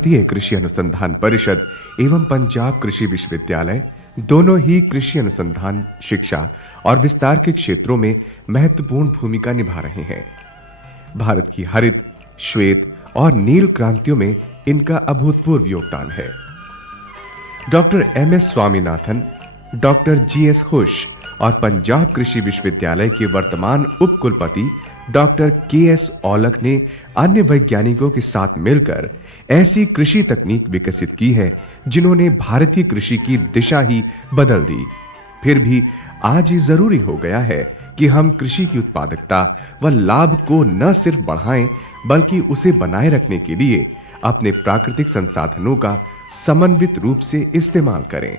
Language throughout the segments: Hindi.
भारतीय कृषि अनुसंधान परिषद एवं पंजाब कृषि विश्वविद्यालय दोनों ही कृषि अनुसंधान, शिक्षा और विस्तार के क्षेत्रों में महत्वपूर्ण भूमिका निभा रहे हैं। भारत की हरित, श्वेत और नील क्रांतियों में इनका अभूतपूर्व योगदान है। Doctor M S. Swaminathan, doctor G S. Khush और पंजाब कृषि विश्वविद्यालय के वर्तमान उप कुलपति डॉक्टर के.एस. औलख ने अन्य वैज्ञानिकों के साथ मिलकर ऐसी कृषि तकनीक विकसित की है जिन्होंने भारतीय कृषि की दिशा ही बदल दी। फिर भी आज ये जरूरी हो गया है कि हम कृषि की उत्पादकता व लाभ को न सिर्फ बढ़ाएं बल्कि उसे बनाए रखने के लिए अपने प्राकृतिक संसाधनों का समन्वित रूप से इस्तेमाल करें।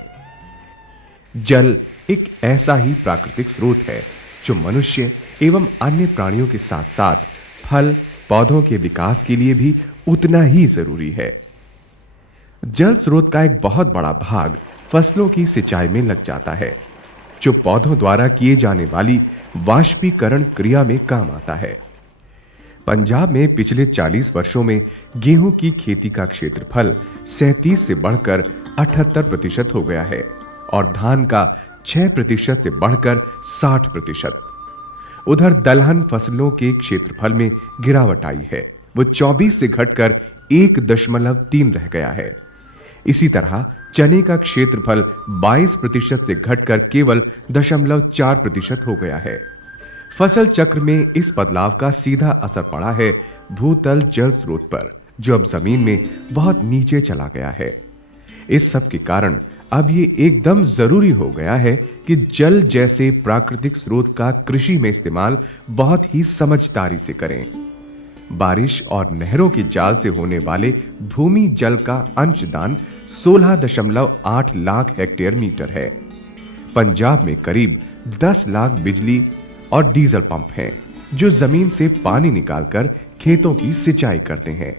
जल एक ऐसा ही प्राकृतिक स्रोत है जो मनुष्य एवं अन्य प्राणियों के साथ-साथ फल, पौधों के विकास के लिए भी उतना ही जरूरी है। जल स्रोत का एक बहुत बड़ा भाग फसलों की सिंचाई में लग जाता है, जो पौधों द्वारा किए जाने वाली वाष्पीकरण क्रिया में काम आता है। पंजाब में पिछले 40 वर्षों में गेहूं की खेती का क्षेत्रफल 37 से बढ़कर 78% हो गया है और धान का 6% से बढ़कर 60%। उधर दलहन फसलों के क्षेत्रफल में गिरावट आई है, वो 24 से घटकर 1.3 रह गया है। इसी तरह चने का क्षेत्रफल 22% से घटकर केवल 0.4% हो गया है। फसल चक्र में इस बदलाव का सीधा असर पड़ा है भूतल जल स्रोत पर, जो अब जमीन में बहुत नीचे चला गया है। इस सब के कारण अब ये एकदम जरूरी हो गया है कि जल जैसे प्राकृतिक स्रोत का कृषि में इस्तेमाल बहुत ही समझदारी से करें। बारिश और नहरों के जाल से होने वाले भूमि जल का अंशदान 16.8 लाख हेक्टेयर मीटर है। पंजाब में करीब 10 लाख बिजली और डीजल पंप हैं, जो जमीन से पानी निकालकर खेतों की सिंचाई करते हैं।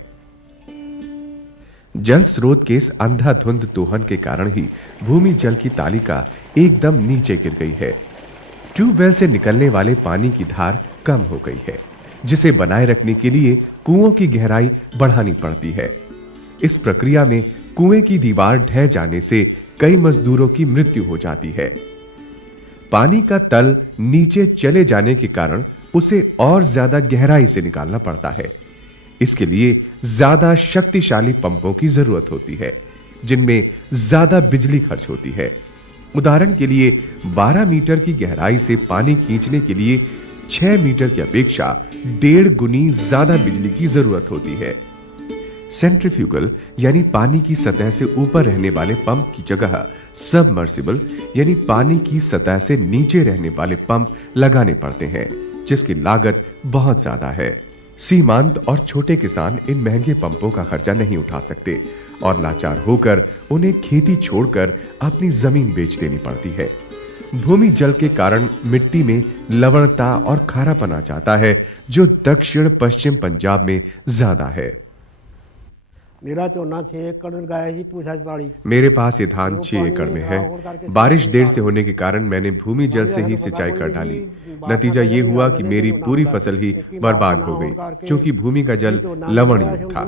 जल स्रोत के इस अंधाधुंध दोहन के कारण ही भूमि जल की तालिका एकदम नीचे गिर गई है। ट्यूबवेल से निकलने वाले पानी की धार कम हो गई है, जिसे बनाए रखने के लिए कुओं की गहराई बढ़ानी पड़ती है। इस प्रक्रिया में कुएं की दीवार ढह जाने से कई मजदूरों की मृत्यु हो जाती है। पानी का तल नीचे चले जाने के कारण उसे और ज्यादा गहराई से निकालना पड़ता है। इसके लिए ज्यादा शक्तिशाली पंपों की जरूरत होती है, जिनमें ज्यादा बिजली खर्च होती है। उदाहरण के लिए 12 मीटर की गहराई से पानी खींचने के लिए 6 मीटर की अपेक्षा 1.5 गुनी ज्यादा बिजली की जरूरत होती है। सेंट्रीफ्यूगल यानी पानी की सतह से ऊपर रहने वाले पंप की जगह सबमर्सिबल यानी पानी की सतह से नीचे रहने वाले पंप लगाने पड़ते हैं, जिसकी लागत बहुत ज्यादा है। सीमांत और छोटे किसान इन महंगे पंपों का खर्चा नहीं उठा सकते और लाचार होकर उन्हें खेती छोड़कर अपनी जमीन बेच देनी पड़ती है। भूमि जल के कारण मिट्टी में लवणता और खारापन आ जाता है, जो दक्षिण पश्चिम पंजाब में ज्यादा है। मेरा चोना 6 एकड़ लगाया ही पूछा वाली। मेरे पास ये धान 6 एकड़ में है। बारिश देर से होने के कारण मैंने भूमि जल से ही सिंचाई कर डाली। नतीजा ये हुआ कि मेरी पूरी फसल ही बर्बाद हो गई, क्योंकि भूमि का जल लवणयुक्त था।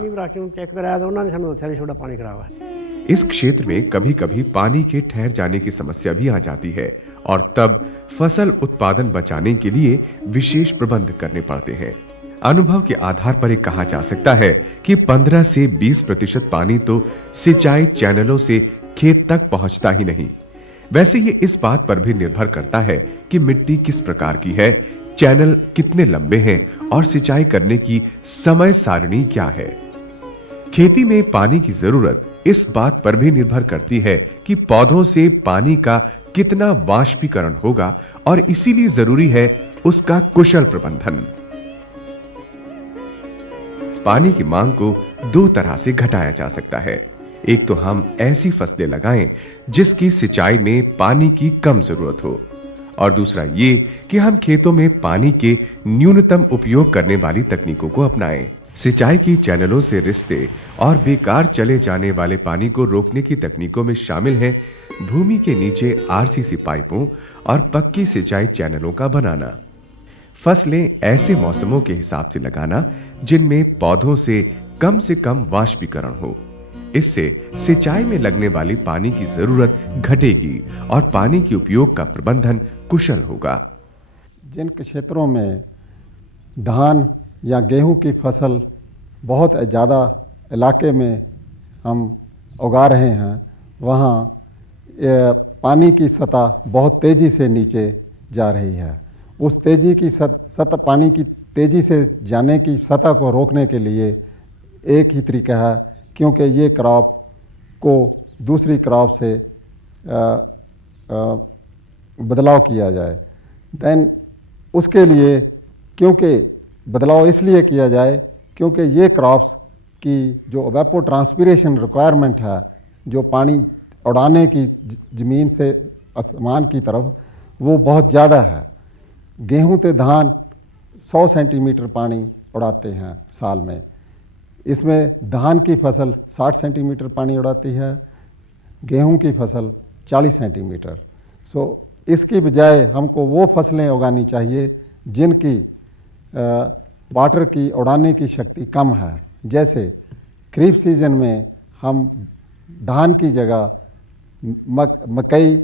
इस क्षेत्र में कभी-कभी पानी के ठहर जाने की समस्या भी आ जाती है और तब फसल उत्पादन बचाने के लिए विशेष प्रबंध करने पड़ते हैं। अनुभव के आधार पर कहा जा सकता है कि 15 से 20% पानी तो सिंचाई चैनलों से खेत तक पहुंचता ही नहीं। वैसे ये इस बात पर भी निर्भर करता है कि मिट्टी किस प्रकार की है, चैनल कितने लंबे हैं और सिंचाई करने की समय सारणी क्या है। खेती में पानी की जरूरत इस बात पर भी निर्भर करती है कि पौधों से पानी का कितना वाष्पीकरण होगा और इसीलिए जरूरी है उसका कुशल प्रबंधन। पानी की मांग को 2 तरह से घटाया जा सकता है। एक तो हम ऐसी फसलें लगाएं जिसकी सिंचाई में पानी की कम जरूरत हो, और दूसरा ये कि हम खेतों में पानी के न्यूनतम उपयोग करने वाली तकनीकों को अपनाएं। सिंचाई की चैनलों से रिश्ते और बेकार चले जाने वाले पानी को रोकने की तकनीकों में शामिल है भूमि के नीचे आरसीसी पाइपों और पक्की सिंचाई चैनलों का बनाना। फसलें ऐसे मौसमों के हिसाब से लगाना जिनमें पौधों से कम वाष्पीकरण हो। इससे सिंचाई में लगने वाली पानी की जरूरत घटेगी और पानी के उपयोग का प्रबंधन कुशल होगा। जिन क्षेत्रों में धान या गेहूं की फसल बहुत ज़्यादा इलाके में हम उगा रहे हैं, वहाँ पानी की सतह बहुत तेज़ी से नीचे जा रही है। उस तेज़ी की सतह पानी की तेज़ी से जाने की सतह को रोकने के लिए एक ही तरीका है, क्योंकि ये क्रॉप को दूसरी क्रॉप से बदलाव किया जाए। देन उसके लिए, क्योंकि बदलाव इसलिए किया जाए क्योंकि ये क्रॉप्स की जो एवापोट्रांसपिरेशन रिक्वायरमेंट है, जो पानी उड़ाने की ज़मीन से आसमान की तरफ, वो बहुत ज़्यादा है। गेहूं ते धान 100 सेंटीमीटर पानी उड़ाते हैं साल में। इसमें धान की फसल 60 सेंटीमीटर पानी उड़ाती है, गेहूं की फसल 40 सेंटीमीटर। इसकी बजाय हमको वो फसलें उगानी चाहिए जिनकी वाटर की उड़ाने की शक्ति कम है। जैसे खरीफ सीजन में हम धान की जगह मकई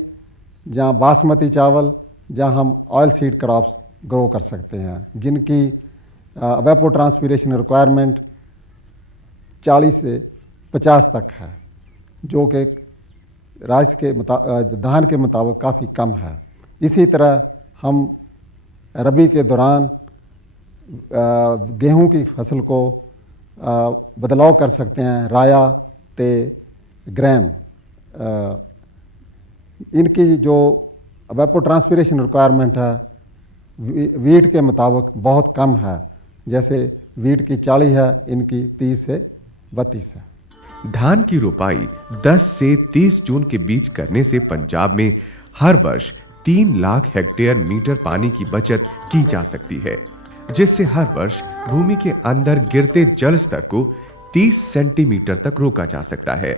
या बासमती चावल या हम ऑयल सीड क्रॉप्स ग्रो कर सकते हैं, जिनकी एवापोट्रांसपिरेशन रिक्वायरमेंट 40 से 50 तक है, जो कि राइस के धान के मुताबिक काफ़ी कम है। इसी तरह हम रबी के दौरान गेहूं की फसल को बदलाव कर सकते हैं, राया ते ग्राम। इनकी जो एवापोट्रांसपिरेशन रिक्वायरमेंट है वीट के मुताबिक बहुत कम है। जैसे वीट की 40 है, इनकी 30 से 32 है। धान की रोपाई 10 से 30 जून के बीच करने से पंजाब में हर वर्ष 3 लाख हेक्टेयर मीटर पानी की बचत की जा सकती है, जिससे हर वर्ष भूमि के अंदर गिरते जल स्तर को 30 सेंटीमीटर तक रोका जा सकता है।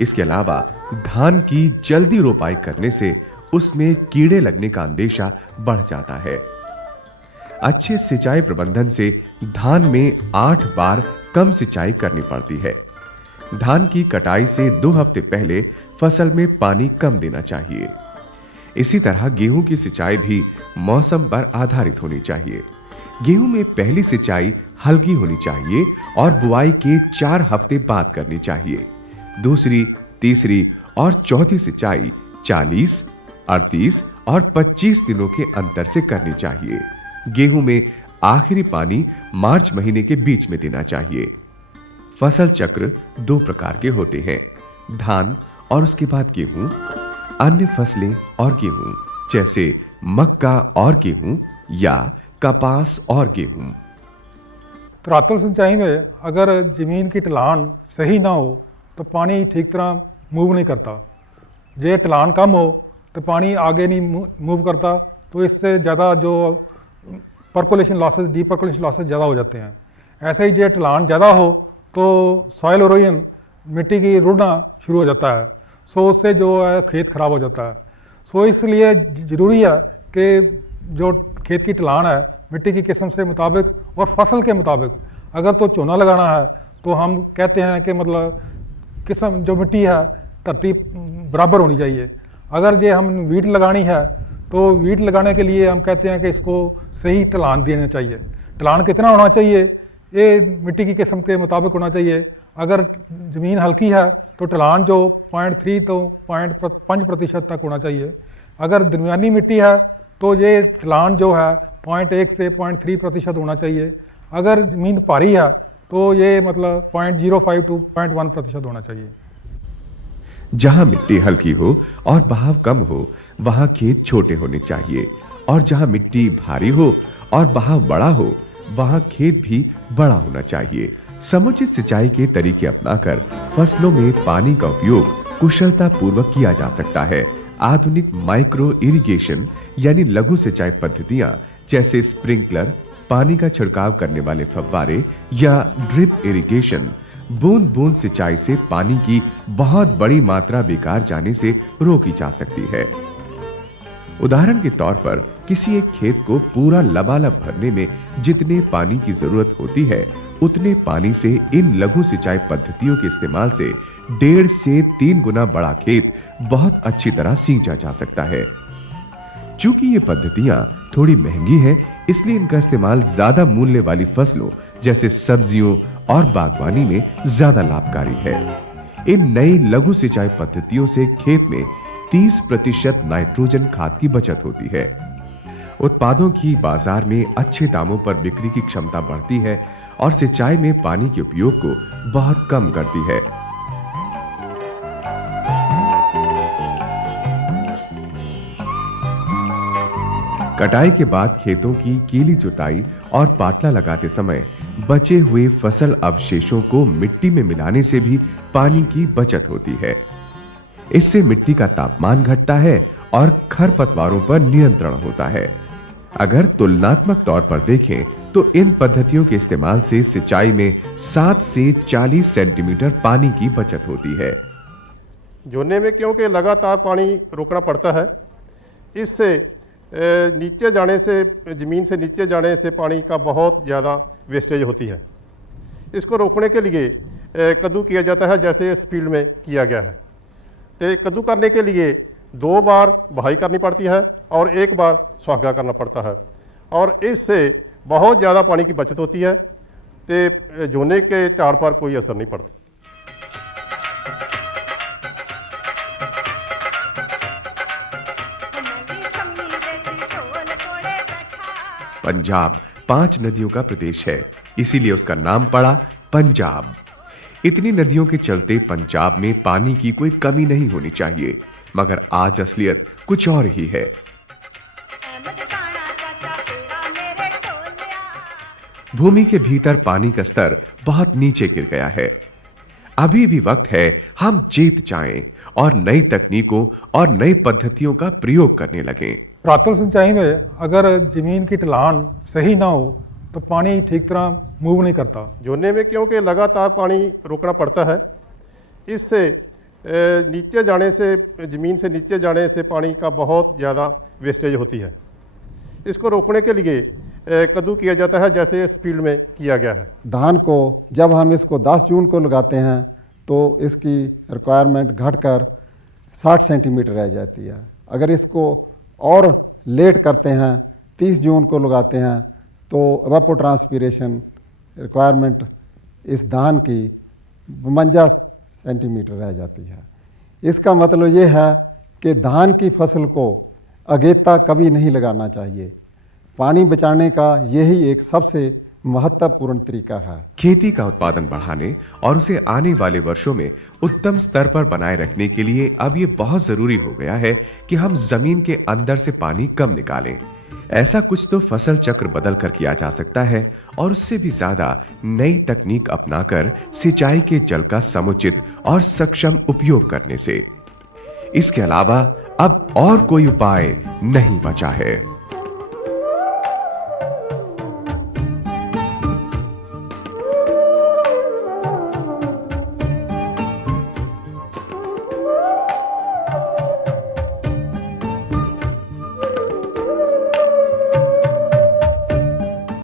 इसके अलावा धान की जल्दी रोपाई करने से उसमें कीड़े लगने का अंदेशा बढ़ जाता है। अच्छे सिंचाई प्रबंधन से धान में 8 बार कम सिंचाई करनी पड़ती है। धान की कटाई से 2 हफ्ते पहले फसल में पानी कम देना चाहिए। इसी तरह गेहूं की सिंचाई भी मौसम पर आधारित होनी चाहिए। गेहूं में पहली सिंचाई हल्की होनी चाहिए और बुआई के 4 हफ्ते बाद करनी चाहिए। दूसरी, तीसरी और चौथी सिंचाई 40, 38 और 25 दिनों के अंतर से करनी चाहिए। गेहूं में आखिरी पानी मार्च महीने के बीच में देना चाहिए। फसल चक्र 2 प्रकार के होते हैं, धान और उसके बाद गेहूं, अन्य फसलें और गेहूं, जैसे मक्का और गेहूं या कपास और गेहूं। धरातल सिंचाई में अगर जमीन की ढलान सही ना हो तो पानी ठीक तरह मूव नहीं करता। जे ढलान कम हो तो पानी आगे नहीं मूव करता, तो इससे ज़्यादा जो परकोलेशन लॉसेस, डीपरकोलेशन लॉसेस ज़्यादा हो जाते हैं। ऐसे ही जे ढलान ज़्यादा हो तो सॉइल इरोजन, मिट्टी की रुड़ना शुरू हो जाता है। उससे जो है खेत खराब हो जाता है। इसलिए ज़रूरी है कि जो खेत की ढलान है मिट्टी की किस्म से मुताबिक और फसल के मुताबिक, अगर तो चूना लगाना है तो हम कहते हैं कि मतलब किस्म जो मिट्टी है धरती बराबर होनी चाहिए। अगर जे हम वीट लगानी है तो वीट लगाने के लिए हम कहते हैं कि इसको सही ढलान देना चाहिए। ढलान कितना होना चाहिए, ये मिट्टी की किस्म के मुताबिक होना चाहिए। अगर ज़मीन हल्की है तो ढलान जो 0.3 तो 0.5% तक होना चाहिए। अगर दरमियानी मिट्टी है तो ये ढलान जो है 0.1 से 0.3% होना चाहिए। अगर ज़मीन भारी है तो ये मतलब 0.05 to 0.1% होना चाहिए। जहां मिट्टी हल्की हो और बहाव कम हो, वहां खेत छोटे होने चाहिए, और जहां मिट्टी भारी हो और बहाव बड़ा हो, वहां खेत भी बड़ा होना चाहिए। समुचित सिंचाई के तरीके अपनाकर फसलों में पानी का उपयोग कुशलता पूर्वक किया जा सकता है। आधुनिक माइक्रो इरिगेशन यानी लघु सिंचाई पद्धतियां जैसे स्प्रिंकलर, पानी का छिड़काव करने वाले फव्वारे या ड्रिप इरिगेशन बूंद बूंद सिंचाई से पानी की बहुत बड़ी मात्रा बेकार जाने से रोकी जा सकती है। उदाहरण के तौर पर किसी एक खेत को पूरा लबालब भरने में जितने पानी की जरूरत होती है, उतने पानी से इन लघु सिंचाई पद्धतियों के इस्तेमाल से 1.5 से 3 गुना बड़ा खेत बहुत अच्छी तरह सींचा जा सकता है। चूंकि ये पद्धतियां थोड़ी महंगी हैं, इसलिए इनका इस्तेमाल ज्यादा मूल्य वाली फसलों जैसे सब्जियों और बागवानी में ज्यादा लाभकारी है। इन नई लघु सिंचाई पद्धतियों से खेत में 30% नाइट्रोजन खाद की बचत होती है। उत्पादों की बाजार में अच्छे दामों पर बिक्री की क्षमता बढ़ती है और सिंचाई में पानी के उपयोग को बहुत कम करती है। कटाई के बाद खेतों की कीली जुताई और पाटला लगाते समय बचे हुए फसल अवशेषों को मिट्टी में मिलाने से भी पानी की बचत होती है। इससे मिट्टी का तापमान घटता है और खरपतवारों पर नियंत्रण होता है। अगर तुलनात्मक तौर पर देखें तो इन पद्धतियों के इस्तेमाल से सिंचाई में 7 से 40 सेंटीमीटर पानी की बचत होती है। जोने में क्योंकि लगातार पानी रोकना पड़ता है, इससे नीचे जाने से, ज़मीन से नीचे जाने से पानी का बहुत ज़्यादा वेस्टेज होती है। इसको रोकने के लिए कद्दू किया जाता है, जैसे इस फील्ड में किया गया है। तो कद्दू करने के लिए 2 बार बहाई करनी पड़ती है और 1 बार सुहागा करना पड़ता है, और इससे बहुत ज़्यादा पानी की बचत होती है। तो जोने के झाड़ पर कोई असर नहीं पड़ता। पंजाब 5 नदियों का प्रदेश है, इसीलिए उसका नाम पड़ा पंजाब। इतनी नदियों के चलते पंजाब में पानी की कोई कमी नहीं होनी चाहिए, मगर आज असलियत कुछ और ही है। भूमि के भीतर पानी का स्तर बहुत नीचे गिर गया है। अभी भी वक्त है हम जीत जाएं और नई तकनीकों और नई पद्धतियों का प्रयोग करने लगें। धरातल सिंचाई में अगर जमीन की ढलान सही ना हो तो पानी ठीक तरह मूव नहीं करता। जोने में क्योंकि लगातार पानी रोकना पड़ता है, इससे नीचे जाने से, ज़मीन से नीचे जाने से पानी का बहुत ज़्यादा वेस्टेज होती है। इसको रोकने के लिए कद्दू किया जाता है, जैसे इस फील्ड में किया गया है। धान को जब हम इसको 10 जून को लगाते हैं तो इसकी रिक्वायरमेंट घटकर 60 सेंटीमीटर रह जाती है। अगर इसको और लेट करते हैं, 30 जून को लगाते हैं, तो एवापोट्रांसपीरेशन रिक्वायरमेंट इस धान की 52 सेंटीमीटर रह जाती है। इसका मतलब ये है कि धान की फसल को अगेता कभी नहीं लगाना चाहिए। पानी बचाने का यही एक सबसे महत्वपूर्ण तरीका है। खेती का उत्पादन बढ़ाने और उसे आने वाले वर्षों में उत्तम स्तर पर बनाए रखने के लिए अब ये बहुत जरूरी हो गया है कि हम जमीन के अंदर से पानी कम निकालें। ऐसा कुछ तो फसल चक्र बदल कर किया जा सकता है, और उससे भी ज्यादा नई तकनीक अपनाकर सिंचाई के जल का समुचित और सक्षम उपयोग करने से। इसके अलावा अब और कोई उपाय नहीं बचा है।